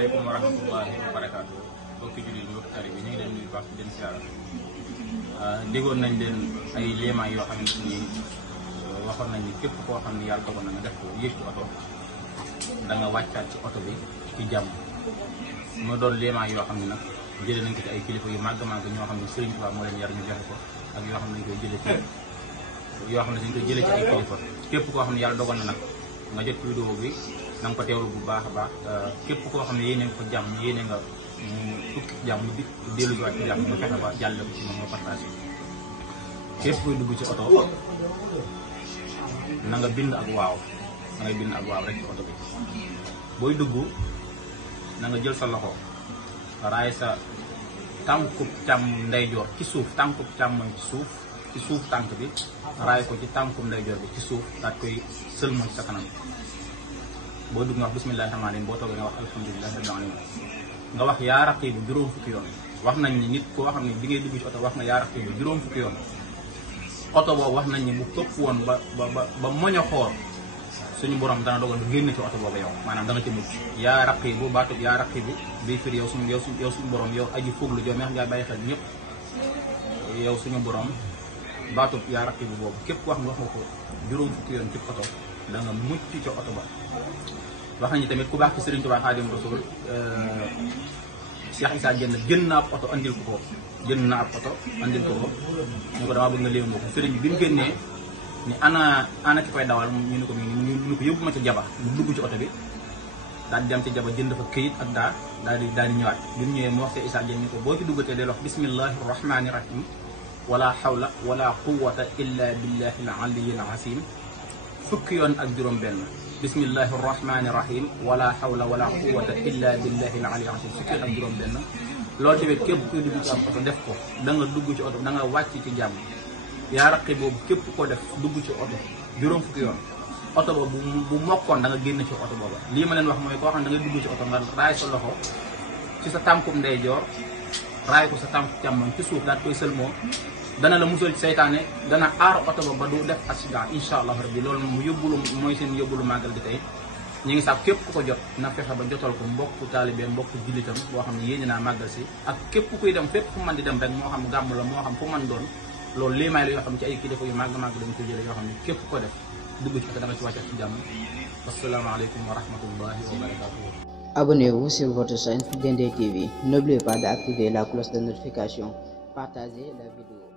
asalaamaaleykum wa rahmatullahi wa barakaatu mbokki jullit yi mbokki tari bi ñu ngi leen nuyu baax di leen siyaara déggoon nañ leen ay léemaay yoo xamante ni waxoon nañ ni képp koo xam ne yàlla dogal na nga def ko yéeg ci oto da nga wàccaat ci oto bi ci jàmm mu doon léemaay yoo xam ne nag jëlee nañ ko ci ay kilifa yu màgg ñoo xam ne Sëriñ Tuubaa moo leen yar ñu joxe ko ak yoo xam ne dañ koy jëlee ci ay kilifa képp koo xam ne yàlla dogal na nag nga jot vidéo bi na nga ko teewlu bu baax a baax képp koo xam ne yéene nga ko jàmm yéene nga tukki jàmm di dellu si waat ci jàmm nga fexe ba jàlle ko ci moom nga partagé képp kuy dugg ci oto na nga bind ak waaw na ngay bind ak waaw rek ci oto bi booy dugg na nga jël sa loxo raay sa tànkub càmm ndeyjoor ci suuf tànkub càmmoñ ci suuf tànk bi raay ko ci tànkub ndeyjoor bi ci suuf daat koy sëlmoon ci sa kanam boo dugg nga wax bismillahi rahmaani rahim boo toogee nga wax alhamdulillahi rabbil alamin nga wax yaa raqiibu juróom fukki yoon wax nañ ni nit koo xam ne bi ngay dugg ci oto wax nga yaa raqiibu juróom fukki yoon oto boobu wax nañ ni bu këpp woon ba moñ a xoor suñu borom dana dogal nga génn ci oto boobu yow maanaam da nga ci mucc yaa raqiibu baatub yaa raqiibu bii fir yow suñu borom yow aji fooglu joo meex ngaa bàyyi xel ñëpp yow suñu borom baatub yaa raqiibu boobu képp wax nga ko juróom fukki yoon ci oto da nga mucc ci oto ba wax nañu tamit ku baax ci Sëriñ Tuubaa Xaadimu Rasuul Cheikh Issa Diène jënd na ab oto andil ko ñu ko damaa bëgg nga léew ko sëriñ bi mu génnee ni ana ki koy dawal ñu ne ko yóbbu ma ca jaba mu dugg ci oto bi daal di dem ci jaba jënd fa këyit ak daal di ñëwaat bi mu ñëwee mu wax Cheikh Issa Diène ni ko boo ci duggatee del wax bismillahi rahmani rahim wala hawla wala quwwata illa billahi al aliyyil azim fukki yoon ak juróom benn bismillahi rahmani rahim wala hawla wala quwwata illa billahi al aliyyil azim fukki yoon ak juróom benn loolu tamit képp kuy dugg ci am oto def ko da nga dugg ci oto da nga wàcc ci jàmm yaa raqi boobu képp ko def dugg ci oto juróom fukki yoon oto boobu bu mokkoon da nga génn ci oto booba lii ma leen wax mooy koo xam ne da ngay dugg ci oto nga raay sa loxo ci sa tànkum ndeyjoor raay ko sa tànku càmmoñ ci suuf daal koy sëlmoo dana la musal ci seytaane dana aar oto ba du def accident incha allah rabbi loolu mu yóbbulu mooy seen yóbbulu màggal gi tey ñu ngi sax képp ku ko jot na fexe ba jotal ko mbokku taalibe mbokku jullitam boo xam ne yéene naa màggal si ak képp kuy dem fépp fu man di dem rek moo xam gàmm la moo xam fu man doon loolu léemaay la yoo xam ne ci ay kilifa yu màgg dañu ko jëlee yoo xam ne képp ko def dugg ci oto da nga ci wàccat ci jàmm asalaamaaleykum wa rahmatullahi wa barakatuh. Abonnez-vous sur votre chaîne Dendey TV. N'oubliez pas d'activer la cloche de notification. Partagez la vidéo.